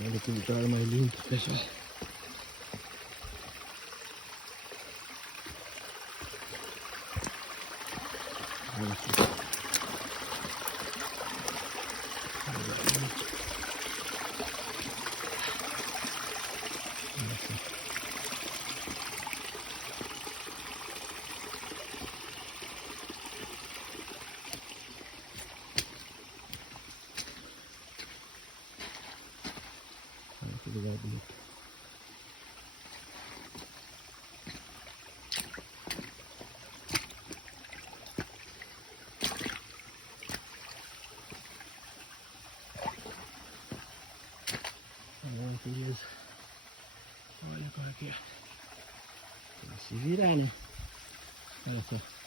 Olha que lugar mais lindo, pessoal. Olha aqui. Olha só. Olha que lugar bonito. Olha que beleza. Olha agora aqui, ó. Tem que se virar, né? Olha só.